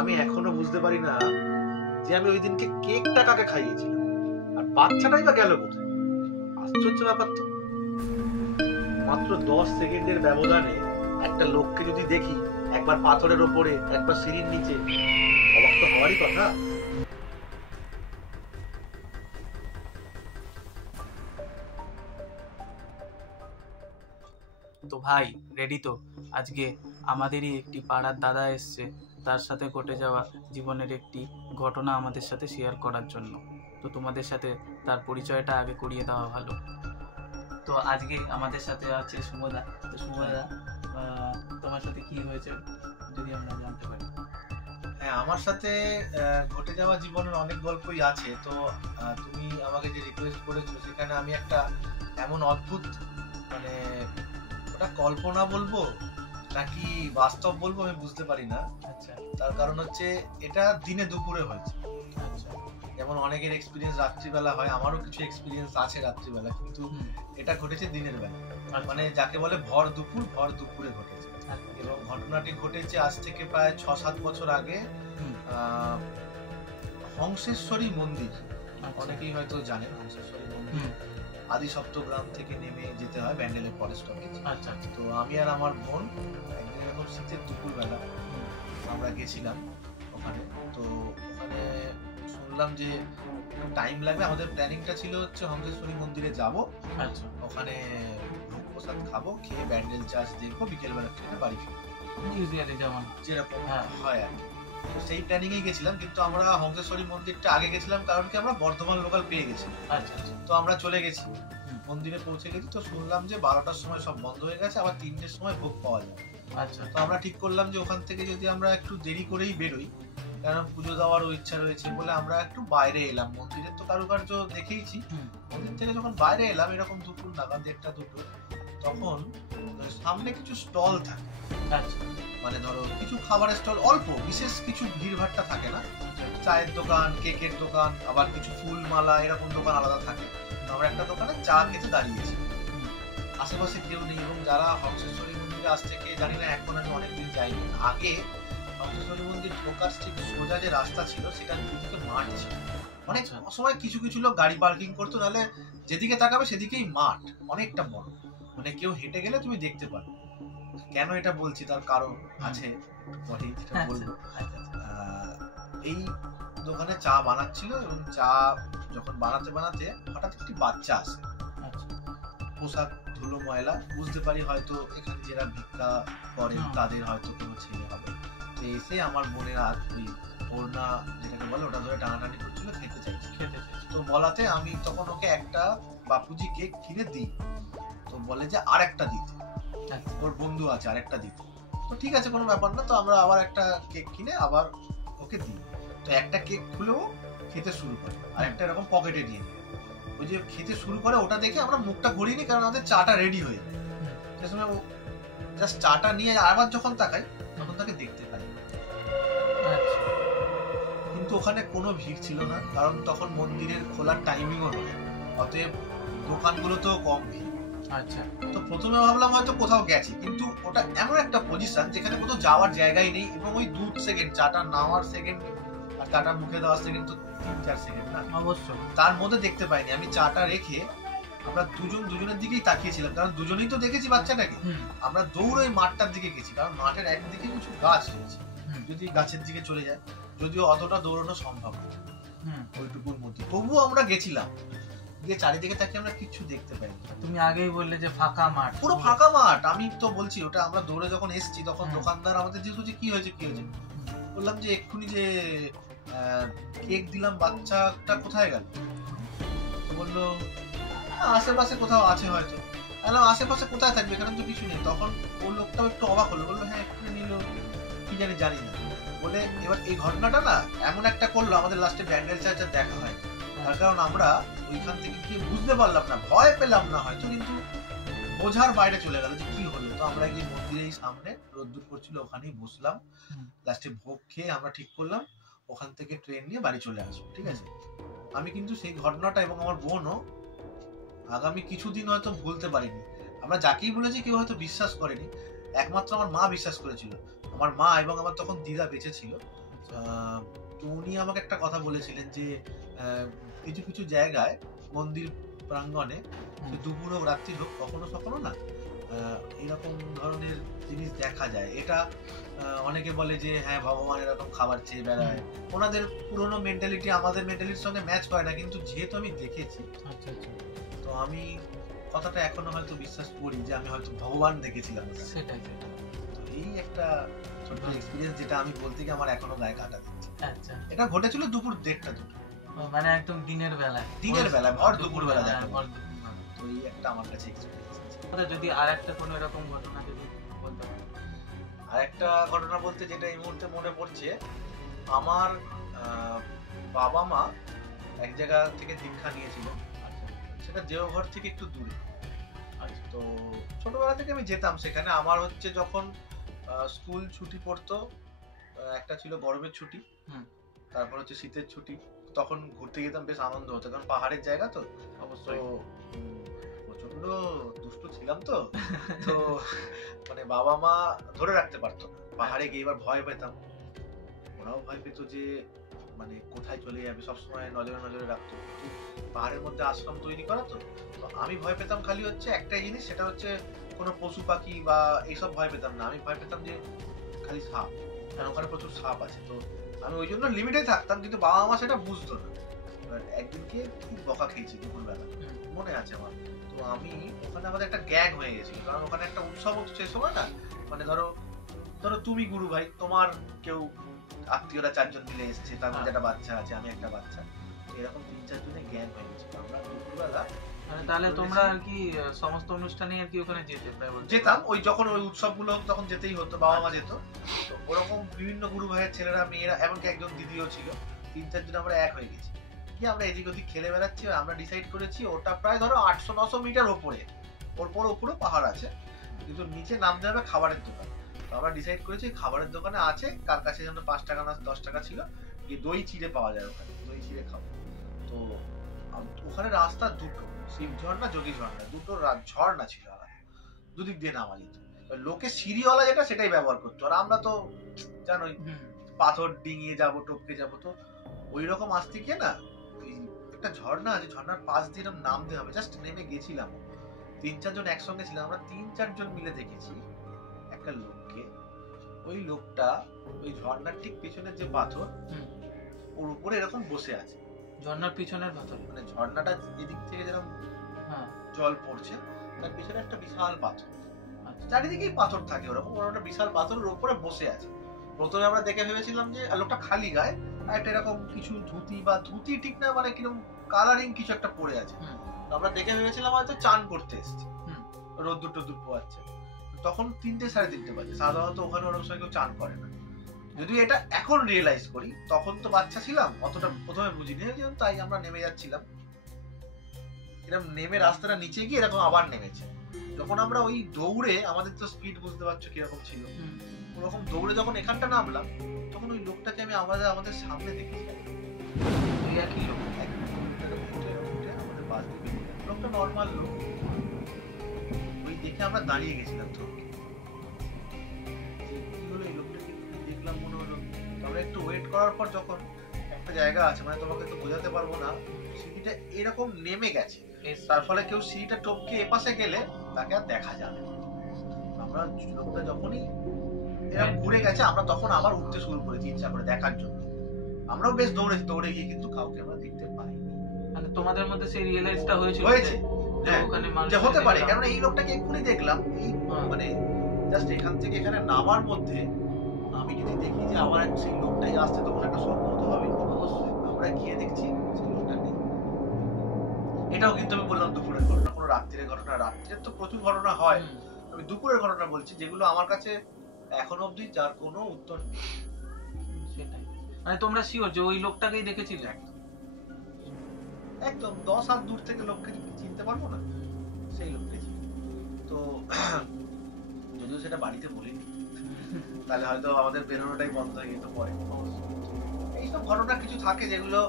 আমি এখনো বুঝতে পারি না যে আমি ওই দিনকে কেকটা কাকে খাইয়েছিলাম আর বাচ্চাটাই বা গেল কোথায়। আশ্চর্য ব্যাপার তো। মাত্র 10 সেকেন্ডের ব্যবধানে একটা লোককে যদি দেখি, একবার পাথরের ওপরে, একবার সিঁড়ির নিচে, অবাক তো হওয়ারই কথা। তো ভাই রেডি তো? আজকে আমাদেরই একটি পাড়ার দাদা এসছে, তার সাথে ঘটে যাওয়া জীবনের একটি ঘটনা আমাদের সাথে শেয়ার করার জন্য। তো তোমাদের সাথে তার পরিচয়টা আগে করিয়ে দেওয়া ভালো। তো আজকে আমাদের সাথে আছে সুমদা। তো সুমদা, তোমার সাথে কি হয়েছে যদি আমরা জানতে পারি? হ্যাঁ, আমার সাথে ঘটে যাওয়া জীবনের অনেক গল্পই আছে। তো তুমি আমাকে যে রিকোয়েস্ট করেছো, সেখানে আমি একটা এমন অদ্ভুত, মানে ওটা কল্পনা বলবো নাকি বাস্তব বলবো আমি বুঝতে পারি না। আচ্ছা। তার কারণ হচ্ছে এটা দিনে দুপুরে হয়েছে। আচ্ছা। যেমন অনেকের এক্সপিরিয়েন্স রাত্রিবেলা হয়, আমারও কিছু এক্সপিরিয়েন্স আছে রাত্রিবেলা, কিন্তু এটা ঘটেছে দিনের বেলা। মানে যাকে বলে ভর দুপুরে ঘটেছে। এবং ঘটনাটি ঘটেছে আজ থেকে প্রায় 6-7 বছর আগে। হংসেশ্বরী মন্দির, অনেকেই হয়তো জানেন হংসেশ্বরী মন্দির। আদি সপ্তগ্রাম থেকে নেমে যেতে হয় ব্যান্ডেলের পরে স্টপেজ। আচ্ছা। তো আমি আর আমার বোন একদিন এরকম শীতের দুপুরবেলা আমরা গেছিলাম ওখানে। তো ওখানে শুনলাম যে টাইম লাগবে। আমাদের প্ল্যানিংটা ছিল হচ্ছে হংসেশ্বরী মন্দিরে যাব, আচ্ছা, ওখানে ভোগ প্রসাদ খাবো, খেয়ে ব্যান্ডেল চার্চ দেখবো, বিকেলবেলা ট্রেনে বাড়ি ফিরবো, ইউজুয়ালি যেমন যেরকম হয় আর কি। সেই প্ল্যানিং এই গেছিলাম, কিন্তু আমরা হংসেশ্বরী মন্দিরটা আগে গেছিলাম কারণ কি আমরা বর্ধমান লোকাল পেয়ে গেছিলাম। আচ্ছা। তো আমরা চলে গেছি, মন্দিরে পৌঁছে গেছি। তো শুনলাম যে 12টার সময় সব বন্ধ হয়ে গেছে, আবার 3টের সময় ভোগ পাওয়া যায়। আচ্ছা। তো আমরা ঠিক করলাম যে ওখান থেকে যদি আমরা একটু দেরি করেই বেরোই, কারণ পুজো দেওয়ারও ইচ্ছা রয়েছে বলে আমরা একটু বাইরে এলাম। মন্দিরের তো কারুকার্য দেখেইছি। মন্দির থেকে যখন বাইরে এলাম এরকম দুপুর নাগাদ, 1টা-2টো, তখন সামনে কিছু স্টল থাকে। মানে ধরো কিছু খাবারের স্টল, অল্প, বিশেষ কিছু ভিড়ভাট্টা থাকে না। চায়ের দোকান, কেকের দোকান, আবার কিছু ফুল মালা এরকম দোকান আলাদা থাকে। আমরা একটা দোকানে চা খেতে দাঁড়িয়েছি, আশেপাশে কেউ নেই। এবং যারা হংসেশ্বরী মন্দিরে আজ থেকে জানি না, এখন আমি অনেকদিন যাইনি। আগে হংসেশ্বরী মন্দির ঢোকার ঠিক সোজা যে রাস্তা ছিল সেটার দুদিকে মাঠ ছিল। অনেক সময় কিছু কিছু লোক গাড়ি পার্কিং করতো, নাহলে যেদিকে তাকাবে সেদিকেই মাঠ, অনেকটা বড়। মানে কেউ হেঁটে গেলে তুমি দেখতে পাবে। কেন এটা বলছি তার কারণ আছে, পরেই যেটা বলবো। এই দোকানে চা বানাচ্ছিল, এবং চা যখন বানাতে বানাতে হঠাৎ একটি বাচ্চা আসে। পোশাক ধুলো ময়লা, বুঝতে পারি হয়তো এখানে যারা ভিক্ষা করেন তাদের হয়তো কোনো ছেলে হবে। তো এসে আমার বোনের ওই ওড়না যেটাকে বলে ওটা ধরে টানাটানি করছিল, খেতে চাইছে। তো বলাতে আমি তখন ওকে একটা বাপুজি কেক কিনে দিই। তো বলে যে আর একটা দিতে, ওর বন্ধু আছে আর একটা দিতে। তো ঠিক আছে, কোনো ব্যাপার না। তো আমরা আবার একটা কেক কিনে আবার ওকে দিই। তো একটা কেক খুলেও খেতে শুরু করে, আর একটা এরকম পকেটে নিয়ে নেয়। ওই যে খেতে শুরু করে ওটা দেখে আমরা মুখটা ঘুরিয়ে নিই, কারণ আমাদের চাটা রেডি হয়ে যায়। সে সময় ও জাস্ট চাটা নিয়ে আবার যখন তাকাই তখন তাকে দেখতে পাই। কিন্তু ওখানে কোনো ভিড় ছিল না, কারণ তখন মন্দিরের খোলার টাইমিংও নয়, অতএব দোকানগুলোতেও কম ভিড়। আচ্ছা। তো প্রথমে ভাবলাম হয়তো কোথাও গেছে, কিন্তু ওটা এমন একটা পজিশন যেখানে কোথাও যাওয়ার জায়গাই নেই। এবং ওই 2 সেকেন্ড, চাটা নেওয়ার সেকেন্ড আর চাটা মুখে দেওয়ার সেকেন্ড তো 3-4 সেকেন্ড না, অবশ্যই। তার মধ্যে দেখতে পাইনি। আমি চাটা রেখে আমরা দুজনের দিকেই তাকিয়েছিলাম, কারণ দুজনেই তো দেখেছি বাচ্চাটাকে। আমরা দৌড়ে মাঠটার দিকে গেছি, কারণ মাঠের একদিকে কিছু গাছ রয়েছে, যদি গাছের দিকে চলে যায়, যদিও অতটা দৌড়ানো সম্ভব না ওইটুকুর মধ্যে। তবুও আমরা গেছিলাম, গিয়ে চারিদিকে তাকিয়ে আমরা কিছু দেখতে পাইনি। তুমি আগেই বললে যে ফাঁকা মাঠ, পুরো ফাঁকা মাঠ। আমি তো বলছি ওটা আমরা দৌড়ে যখন এসেছি তখন দোকানদার আমাদের জিজ্ঞেস করছে কি হয়েছে। বললাম যে এক্ষুনি যে কেক দিলাম বাচ্চাটা কোথায় গেল। তো বললো আশেপাশে কোথাও আছে হয়তো। আশেপাশে কোথায় থাকবে, এখানে তো কিছু নেই। তখন ও লোকটাও একটু অবাক হলো, বললো হ্যাঁ একটু নিল, কি জানি না বলে। এবার এই ঘটনাটা না এমন একটা করলো, আমাদের লাস্টে ব্যান্ডেল চার্চার দেখা হয়। তার কারণ আমরা ওইখান থেকে গিয়ে বুঝতে পারলাম না, ভয় পেলাম না হয়তো, কিন্তু বোঝার বাইরে চলে গেল যে কি হলো। তো আমরা গিয়ে মন্দিরের সামনে রোদ্দুর করছিল, ওখানেই বসলাম। লাস্টে ভোগ খেয়ে আমরা ঠিক করলাম ওখান থেকে ট্রেন নিয়ে বাড়ি চলে আসবো। ঠিক আছে, আমি কিন্তু সেই ঘটনাটা এবং আমার বোনও আগামী কিছুদিন হয়তো ভুলতে পারিনি। আমরা যাকেই বলেছি কেউ হয়তো বিশ্বাস করেনি, একমাত্র আমার মা বিশ্বাস করেছিল। আমার মা এবং আমার তখন দিদা বেঁচে ছিল। তো উনি আমাকে একটা কথা বলেছিলেন যে কিছু কিছু জায়গায় মন্দির প্রাঙ্গণে দুপুর হোক রাত্রি হোক কখনো কখনো না এরকম ধরনের জিনিস দেখা যায়। এটা অনেকে বলে যে হ্যাঁ ভগবান এরকম খাবার চেয়ে বেড়ায়, ওনাদের পুরোনো মেন্টালিটি আমাদের মেন্টালিটির সঙ্গে ম্যাচ করে না, কিন্তু যেহেতু আমি দেখেছি তো আমি কথাটা এখনো হয়তো বিশ্বাস করি যে আমি হয়তো ভগবান দেখেছিলাম। সেটাই তো এই একটা ছোট্ট এক্সপেরিয়েন্স যেটা আমি বলতে গিয়ে আমার এখনো গায়ে কাটা দিচ্ছে। আচ্ছা, এটা ঘটেছিল দুপুর 1:30 মানে একদম দিনের বেলায় ভর দুপুর বেলা দেখা। তো এই একটা আমার কাছে এক্সপেরিয়েন্স আছে। যদি আরেকটা কোনো এরকম ঘটনা যদি বলতে পারেন। আরেকটা ঘটনা বলতে যেটা এই মুহূর্তে মনে পড়ছে, আমার বাবা মা এক জায়গা থেকে দীক্ষা নিয়েছিল, সেটা দেওঘর থেকে একটু দূরে। তো ছোটবেলা থেকে আমি যেতাম সেখানে। আমার হচ্ছে যখন স্কুল ছুটি পড়তো, একটা ছিল গরমের ছুটি, তারপর হচ্ছে শীতের ছুটি, তখন ঘুরতে যেতাম, বেশ আনন্দ হতো, কারণ পাহাড়ের জায়গা তো। অবশ্যই প্রচন্ড দুষ্ট ছিলাম তো তো মানে বাবা মা ধরে রাখতে পারতো না, পাহাড়ে গিয়ে এবার ভয় পেতাম, ওরাও ভয় পেত যে মানে কোথায় চলে যাবে, সবসময় নজরে নজরে রাখতো। পাহাড়ের মধ্যে আশ্রম তৈরি করা তো আমি ভয় পেতাম খালি হচ্ছে একটাই জিনিস, সেটা হচ্ছে কোনো পশু পাখি বা এইসব ভয় পেতাম না। আমি ভয় পেতাম যে খালি সাপ, কারণ ওখানে প্রচুর সাপ আছে। তো আমি ওই জন্য লিমিটে থাকতাম, কিন্তু বাবা মা সেটা বুঝতো না। একদিনকে খুব বকা খেয়েছি দুপুরবেলা, মনে আছে আমার। তো আমি ওখানে আমাদের একটা গ্যাং হয়ে গেছিল, কারণ ওখানে একটা উৎসব হচ্ছে সেই সময় না, মানে ধরো তুমি গুরু ভাই, তোমার কেউ আত্মীয়রা 4 জন মিলে এসছে, তার মধ্যে একটা বাচ্চা আছে, আমি একটা বাচ্চা, এরকম 3-4 জনের গ্যাং হয়ে গেছিল। আমরা দুপুরবেলা তাহলে তোমরা আর কি সমস্ত অনুষ্ঠানে আর কি ওখানে যেতাম, ওই যখন ওই উৎসবগুলো হতো তখন যেতেই হতো, বাবা মা যেত। তো ওরকম বিভিন্ন গুরু ভাইয়ের ছেলেরা মেয়েরা, এমনকি একজন দিদিও ছিল, 3-4 জন আমরা এক হয়ে গেছি। কি আমরা এদিক ওদিক খেলে বেড়াচ্ছি, আমরা ডিসাইড করেছি ওটা প্রায় ধরো 800-900 মিটার ওপরে, ওপরে পাহাড় আছে, কিন্তু নিচে নামতে হবে খাবারের দোকান। তো আমরা ডিসাইড করেছি খাবারের দোকানে আছে, কার কাছে যেন 5 টাকা না 10 টাকা ছিল, গিয়ে দই চিড়ে পাওয়া যায়, ওখানে দই চিড়ে খাবো। তো ওখানে রাস্তা দুটো, শিব ঝর্ণা যোগী ঝর্ণা, দুটো ঝর্ণা ছিল, দুদিক দিয়ে নামা যেত। লোকে সিঁড়িওয়ালা যেটা সেটাই ব্যবহার করতো, আর আমরা তো জানোই পাথর ডিঙিয়ে যাবো, টপকে যাবো। তো ওই রকম আসতে গিয়ে না ওই একটা ঝর্ণা আছে, ঝর্ণার পাশ দিয়ে নামতে হবে, জাস্ট নেমে গেছিলাম। 3-4 জন একসঙ্গে ছিলাম, আমরা 3-4 জন মিলে দেখেছি একটা লোককে, ওই লোকটা ওই ঝর্ণার ঠিক পিছনের যে পাথর ওর উপরে এরকম বসে আছে, ঝর্ণার পিছনের পাথর, মানে ঝর্ণাটা এদিক থেকে যেরকম জল পড়ছে তার পিছনে একটা বিশাল পাথর, চারিদিকেই পাথর থাকে, ওরকম একটা বিশাল পাথরের উপরে বসে আছে। প্রথমে আমরা দেখে ভেবেছিলাম যে লোকটা খালি গায়ে, আর একটা এরকম কিছু ধুতি ঠিক না, মানে কিরকম কালারিং কিছু একটা পরে আছে। আমরা দেখে ভেবেছিলাম হয়তো চান করতে এসছে, রোদ্দুর টোদ্দুর পোয়াচ্ছে। তখন 3-3:30 বাজে, সাধারণত ওখানে ওরকম সময় কেউ চান করে না। যদি এটা এখন রিয়েলাইজ করি, তখন তো বাচ্চা ছিলাম, অতটা প্রথমে বুঝিনি, তাই আমরা নেমে যাচ্ছিলাম। এরকম নেমে রাস্তাটা নিচে গিয়ে এরকম আবার নেমেছে। যখন আমরা ওই দৌড়ে, আমাদের তো স্পিড বুঝতে পারছো কিরকম ছিল, ওরকম দৌড়ে যখন এখানটা নামলাম, তখন ওই লোকটাকে আমি আমাদের সামনে দেখেছি। লোকটা নর্মাল লোক, ওই দেখে আমরা দাঁড়িয়ে গেছিলাম। তো কি হলো, এই লোকটাকে দেখলাম, মনে হলো। আমরা একটু ওয়েট করার পর যখন একটা জায়গা আছে, মানে তোমাকে তো বোঝাতে পারবো না, সিঁড়িটা এরকম নেমে গেছে, তার ফলে কেউ সিঁড়িটা টপকে এপাশে গেলে তাকে আর দেখা যাবে। আমরা লোকটা যখনই এরকম ঘুরে গেছে, আমরা তখন আবার উঠতে শুরু করেছি ইচ্ছা করে দেখার জন্য। আমরাও বেশ দৌড়েছি, দৌড়ে গিয়ে কিন্তু কাউকে আমরা দেখতে পাইনি। মানে তোমাদের মধ্যে সেই রিয়েলাইজটা হয়েছে যে হতে পারে, কারণ এই লোকটাকে এক্ষুনি দেখলাম, এই মানে জাস্ট এখান থেকে এখানে নামার মধ্যে আমি যদি দেখি যে আবার সেই লোকটাই আসছে, তখন একটা সন্দেহ তো হবে। অবশ্যই আমরা গিয়ে দেখছি সেই লোকটা নেই। এটাও কিন্তু আমি বললাম দুপুরের ঘটনা, কোনো রাত্রির ঘটনা। রাত্রির তো প্রচুর ঘটনা হয়, আমি দুপুরের ঘটনা বলছি, যেগুলো আমার কাছে এখনো অবধি যার কোনো উত্তর নেই। সেটাই, মানে তোমরা শিওর যে ওই লোকটাকেই দেখেছিলে? একদম 10 হাত দূর থেকে লোককে চিনতে পারবো না, সেই লোককে চিনি। তো যদিও সেটা বাড়িতে বলিনি, তাহলে হয়তো আমাদের বেরোনোটাই বন্ধ হয়ে যেত পরে। এইসব ঘটনা কিছু থাকে যেগুলো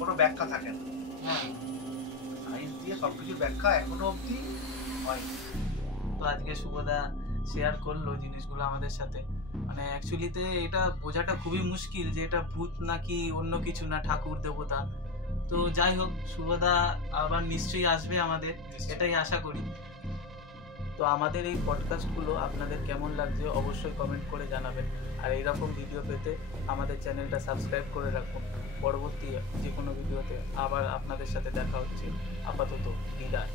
কোনো ব্যাখ্যা থাকে না, সায়েন্স দিয়ে সবকিছুর ব্যাখ্যা এখনো অবধি হয়নি। তো আজকে শুভদা শেয়ার করলো জিনিসগুলো আমাদের সাথে, মানে অ্যাকচুয়ালিতে এটা বোঝাটা খুবই মুশকিল যে এটা ভূত নাকি অন্য কিছু, না ঠাকুর দেবতা। তো যাই হোক, শুভদা আবার নিশ্চয়ই আসবে আমাদের, এটাই আশা করি। তো আমাদের এই পডকাস্টগুলো আপনাদের কেমন লাগছে অবশ্যই কমেন্ট করে জানাবেন। আর এইরকম ভিডিও পেতে আমাদের চ্যানেলটা সাবস্ক্রাইব করে রাখুন। পরবর্তী যে কোনো ভিডিওতে আবার আপনাদের সাথে দেখা হচ্ছে। আপাতত বিদায়।